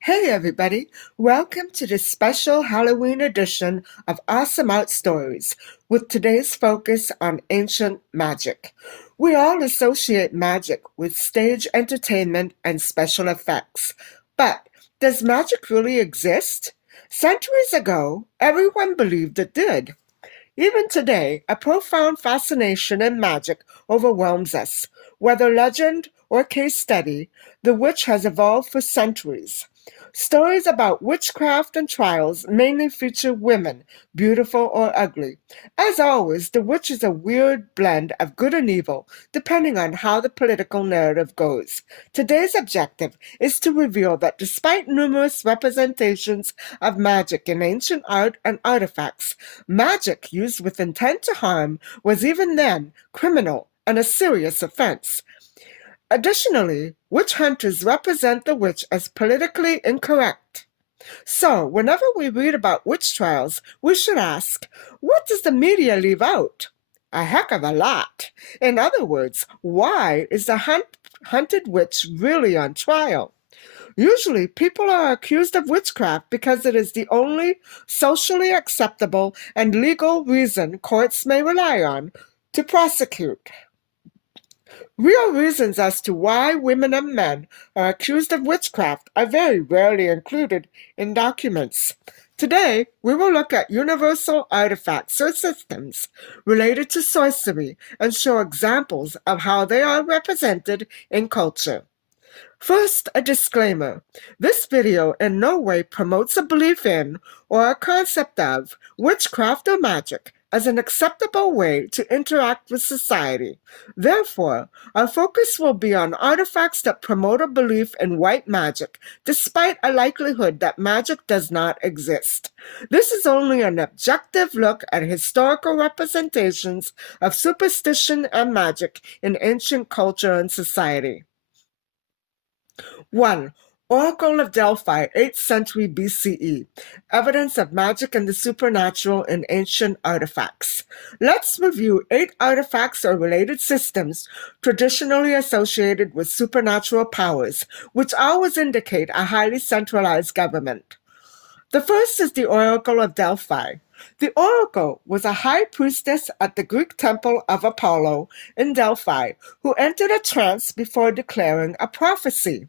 Hey everybody, welcome to this special Halloween edition of Awesome Art Stories with today's focus on ancient magic. We all associate magic with stage entertainment and special effects, but does magic really exist? Centuries ago, everyone believed it did. Even today, a profound fascination in magic overwhelms us. Whether legend or case study, the witch has evolved for centuries. Stories about witchcraft and trials mainly feature women, beautiful or ugly. As always, the witch is a weird blend of good and evil, depending on how the political narrative goes. Today's objective is to reveal that despite numerous representations of magic in ancient art and artifacts, magic used with intent to harm was even then criminal and a serious offense. Additionally, witch hunters represent the witch as politically incorrect. So, whenever we read about witch trials, we should ask, what does the media leave out? A heck of a lot. In other words, why is the hunted witch really on trial? Usually, people are accused of witchcraft because it is the only socially acceptable and legal reason courts may rely on to prosecute. Real reasons as to why women and men are accused of witchcraft are very rarely included in documents. Today, we will look at universal artifacts or systems related to sorcery and show examples of how they are represented in culture. First, a disclaimer. This video in no way promotes a belief in or a concept of witchcraft or magic as an acceptable way to interact with society. Therefore, our focus will be on artifacts that promote a belief in white magic, despite a likelihood that magic does not exist. This is only an objective look at historical representations of superstition and magic in ancient culture and society. 1. Oracle of Delphi, 8th century BCE. Evidence of magic and the supernatural in ancient artifacts. Let's review 8 artifacts or related systems traditionally associated with supernatural powers, which always indicate a highly centralized government. The first is the Oracle of Delphi. The oracle was a high priestess at the Greek temple of Apollo in Delphi who entered a trance before declaring a prophecy.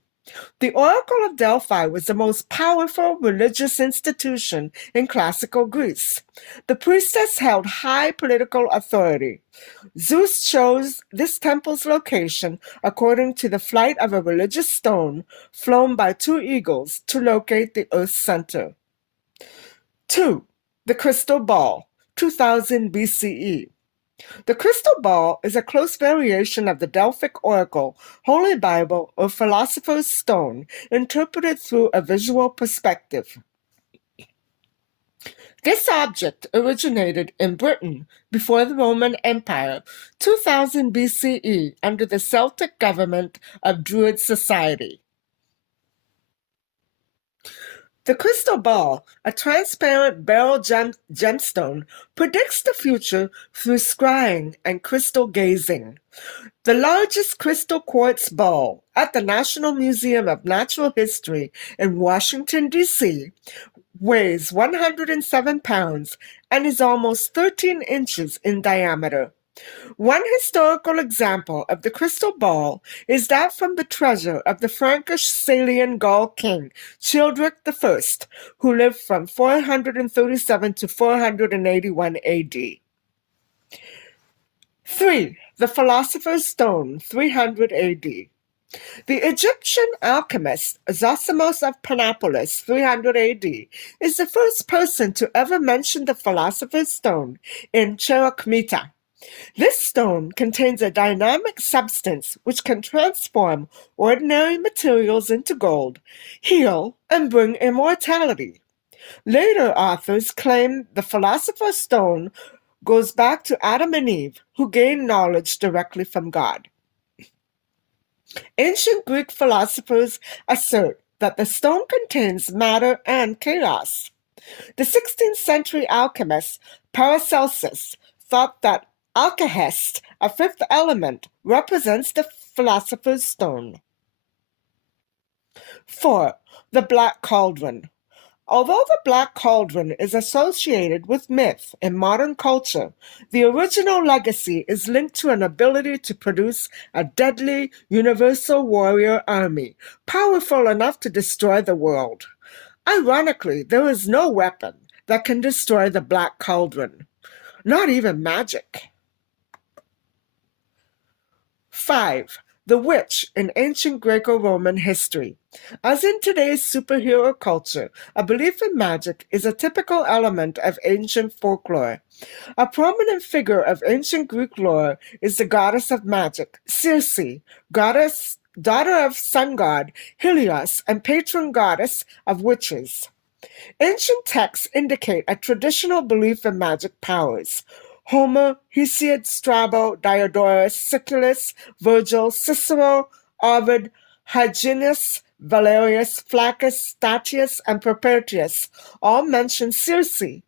The Oracle of Delphi was the most powerful religious institution in classical Greece. The priestess held high political authority. Zeus chose this temple's location according to the flight of a religious stone flown by 2 eagles to locate the Earth's center. 2. The Crystal Ball, 2000 BCE. The crystal ball is a close variation of the Delphic oracle, Holy Bible, or Philosopher's Stone, interpreted through a visual perspective. This object originated in Britain before the Roman Empire, 2000 BCE, under the Celtic government of Druid society. The crystal ball, a transparent beryl gemstone, predicts the future through scrying and crystal gazing. The largest crystal quartz ball at the National Museum of Natural History in Washington, D.C., weighs 107 pounds and is almost 13 inches in diameter. One historical example of the crystal ball is that from the treasure of the Frankish Salian Gaul king, Childeric I, who lived from 437 to 481 AD. 3. The Philosopher's Stone, 300 AD. The Egyptian alchemist Zosimos of Panopolis, 300 AD, is the first person to ever mention the Philosopher's Stone in Cherokmita. This stone contains a dynamic substance which can transform ordinary materials into gold, heal, and bring immortality. Later authors claim the Philosopher's Stone goes back to Adam and Eve, who gained knowledge directly from God. Ancient Greek philosophers assert that the stone contains matter and chaos. The 16th century alchemist Paracelsus thought that alkahest, a fifth element, represents the Philosopher's Stone. 4. The Black Cauldron. Although the Black Cauldron is associated with myth in modern culture, the original legacy is linked to an ability to produce a deadly, universal warrior army, powerful enough to destroy the world. Ironically, there is no weapon that can destroy the Black Cauldron, not even magic. 5. The witch in ancient Greco-Roman history. As in today's superhero culture, a belief in magic is a typical element of ancient folklore. A prominent figure of ancient Greek lore is the goddess of magic, Circe, daughter of sun god Helios, and patron goddess of witches. Ancient texts indicate a traditional belief in magic powers. Homer, Hesiod, Strabo, Diodorus, Siculus, Virgil, Cicero, Ovid, Hyginus, Valerius, Flaccus, Statius, and Perpetuus all mention Circe.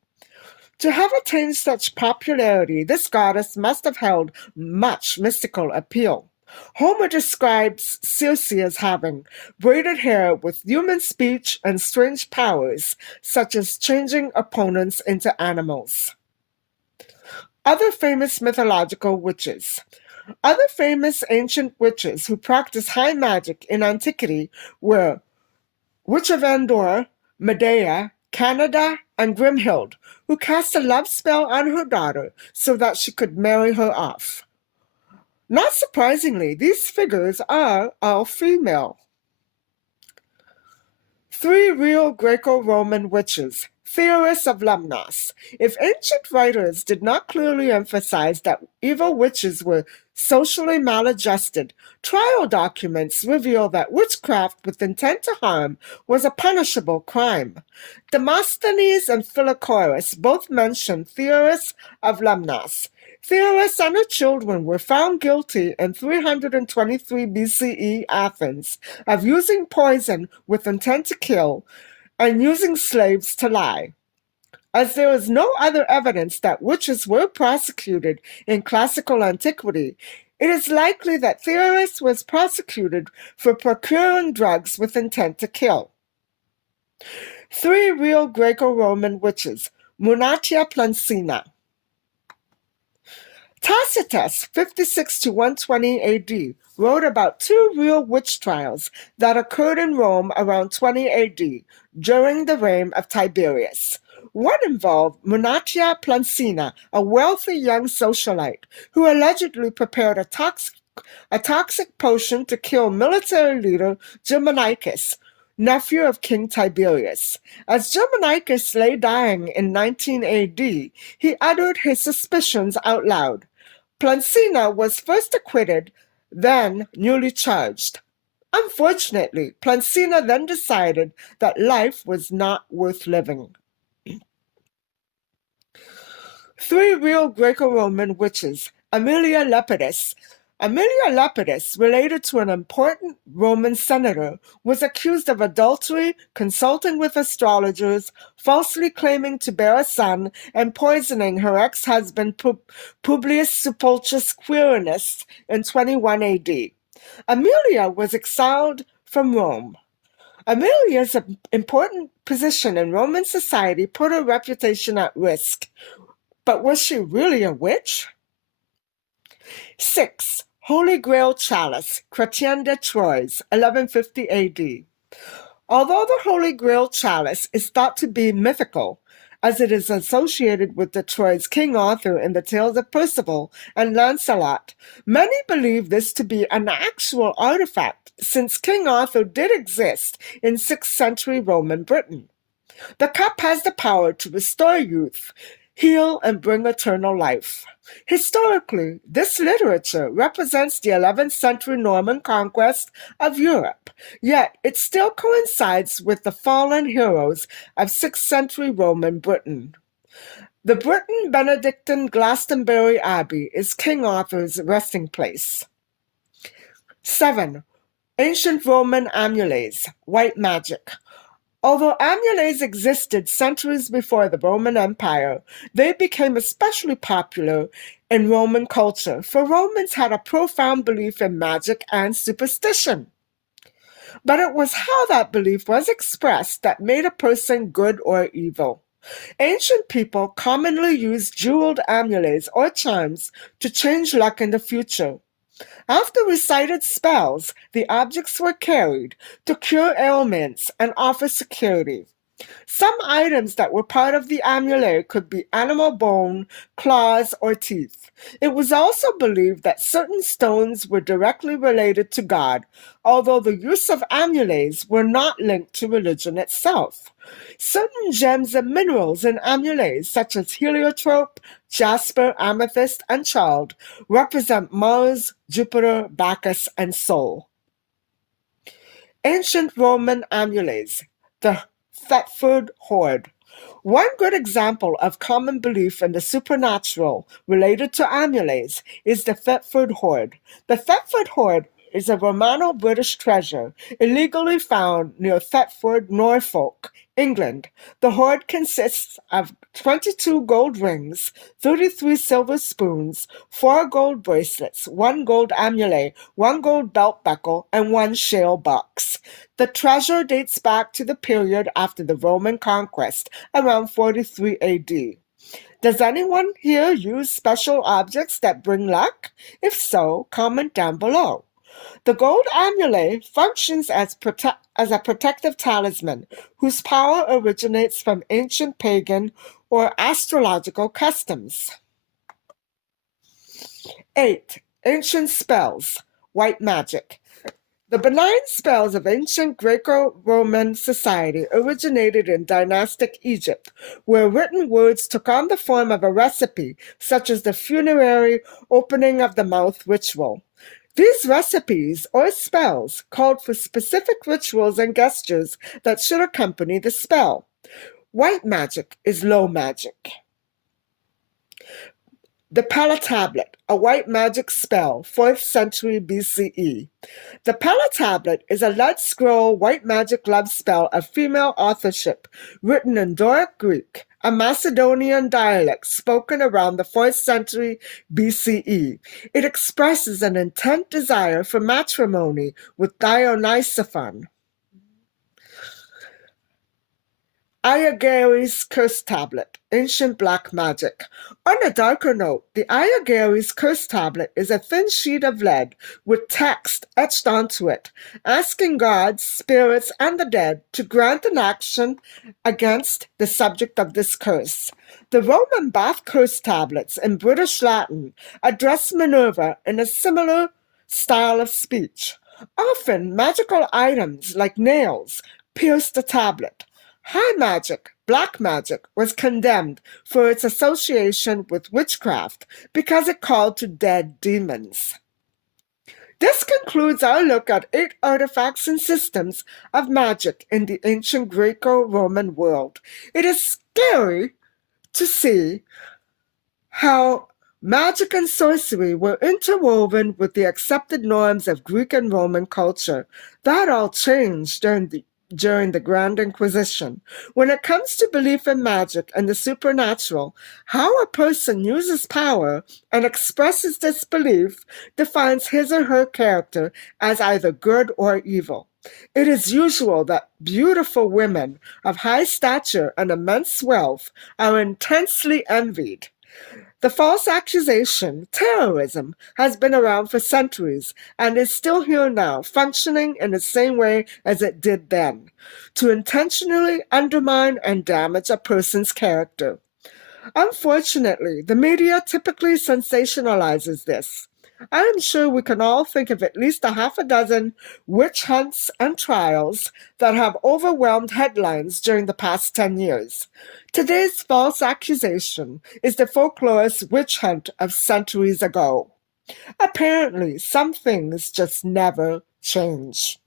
To have attained such popularity, this goddess must have held much mystical appeal. Homer describes Circe as having braided hair with human speech and strange powers, such as changing opponents into animals. Other famous mythological witches. Other famous ancient witches who practiced high magic in antiquity were Witch of Endor, Medea, Canada, and Grimhild, who cast a love spell on her daughter so that she could marry her off. Not surprisingly, these figures are all female. 3 real Greco-Roman witches. Theoris of Lemnos. If ancient writers did not clearly emphasize that evil witches were socially maladjusted, trial documents reveal that witchcraft with intent to harm was a punishable crime. Demosthenes and Philosophers both mention Theoris of Lemnos. Theoris and her children were found guilty in 323 BCE Athens of using poison with intent to kill and using slaves to lie. As there is no other evidence that witches were prosecuted in classical antiquity, it is likely that Theoris was prosecuted for procuring drugs with intent to kill. 3 real Greco-Roman witches. Monatia Plancina. Tacitus, 56 to 120 AD, wrote about 2 real witch trials that occurred in Rome around 20 AD during the reign of Tiberius. One involved Monatia Plancina, a wealthy young socialite who allegedly prepared a toxic potion to kill military leader Germanicus, nephew of King Tiberius. As Germanicus lay dying in 19 AD, he uttered his suspicions out loud. Plancina was first acquitted, then newly charged. Unfortunately, Plancina then decided that life was not worth living. 3 real Greco-Roman witches. Amelia Lepidus. Amelia Lepidus, related to an important Roman senator, was accused of adultery, consulting with astrologers, falsely claiming to bear a son, and poisoning her ex-husband Publius Sulpicius Quirinus in 21 AD. Amelia was exiled from Rome. Amelia's important position in Roman society put her reputation at risk. But was she really a witch? 6. Holy Grail Chalice, Chretien de Troyes, 1150 AD. Although the Holy Grail Chalice is thought to be mythical, as it is associated with the Troyes King Arthur in the tales of Percival and Lancelot, many believe this to be an actual artifact, since King Arthur did exist in 6th century Roman Britain. The cup has the power to restore youth, heal, and bring eternal life. Historically, this literature represents the 11th century Norman conquest of Europe, yet it still coincides with the fallen heroes of 6th century Roman Britain. The Britain Benedictine Glastonbury Abbey is King Arthur's resting place. 7. Ancient Roman Amulets, white magic. Although amulets existed centuries before the Roman Empire, they became especially popular in Roman culture, for Romans had a profound belief in magic and superstition. but it was how that belief was expressed that made a person good or evil. Ancient people commonly used jeweled amulets or charms to change luck in the future. After recited spells, the objects were carried to cure ailments and offer security. Some items that were part of the amulet could be animal bone, claws, or teeth. It was also believed that certain stones were directly related to God, although the use of amulets were not linked to religion itself. Certain gems and minerals in amulets, such as heliotrope, jasper, amethyst, and chald, represent Mars, Jupiter, Bacchus, and Sol. Ancient Roman amulets, the Thetford hoard. One good example of common belief in the supernatural related to amulets is the Thetford hoard. The Thetford hoard is a Romano-British treasure illegally found near Thetford, Norfolk, England. The hoard consists of 22 gold rings, 33 silver spoons, 4 gold bracelets, 1 gold amulet, 1 gold belt buckle, and 1 shale box. The treasure dates back to the period after the Roman conquest, around 43 AD. Does anyone here use special objects that bring luck? If so, comment down below. The gold amulet functions as a protective talisman whose power originates from ancient pagan or astrological customs. 8. Ancient spells, white magic. The benign spells of ancient Greco-Roman society originated in dynastic Egypt, where written words took on the form of a recipe, such as the funerary opening of the mouth ritual. These recipes or spells called for specific rituals and gestures that should accompany the spell. White magic is low magic. The Palatablet, a white magic spell, 4th century BCE. The Palatablet is a lead scroll white magic love spell of female authorship, written in Doric Greek, a Macedonian dialect spoken around the 4th century BCE. It expresses an intent desire for matrimony with Dionysophon. Ayagary's Curse Tablet, Ancient Black Magic. On a darker note, the Ayagary's Curse Tablet is a thin sheet of lead with text etched onto it, asking gods, spirits, and the dead to grant an action against the subject of this curse. The Roman Bath Curse Tablets in British Latin address Minerva in a similar style of speech. Often, magical items like nails pierce the tablet. High magic, black magic, was condemned for its association with witchcraft because it called to dead demons. This concludes our look at 8 artifacts and systems of magic in the ancient Greco-Roman world. It is scary to see how magic and sorcery were interwoven with the accepted norms of Greek and Roman culture. That all changed during the Grand Inquisition. When it comes to belief in magic and the supernatural, how a person uses power and expresses this belief defines his or her character as either good or evil. It is usual that beautiful women of high stature and immense wealth are intensely envied. The false accusation, terrorism, has been around for centuries and is still here now, functioning in the same way as it did then, to intentionally undermine and damage a person's character. Unfortunately, the media typically sensationalizes this. I am sure we can all think of at least a half a dozen witch hunts and trials that have overwhelmed headlines during the past 10 years. Today's false accusation is the folklore's witch hunt of centuries ago. Apparently, some things just never change.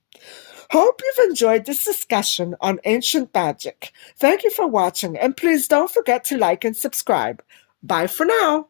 Hope you've enjoyed this discussion on ancient magic. Thank you for watching, and please don't forget to like and subscribe. Bye for now.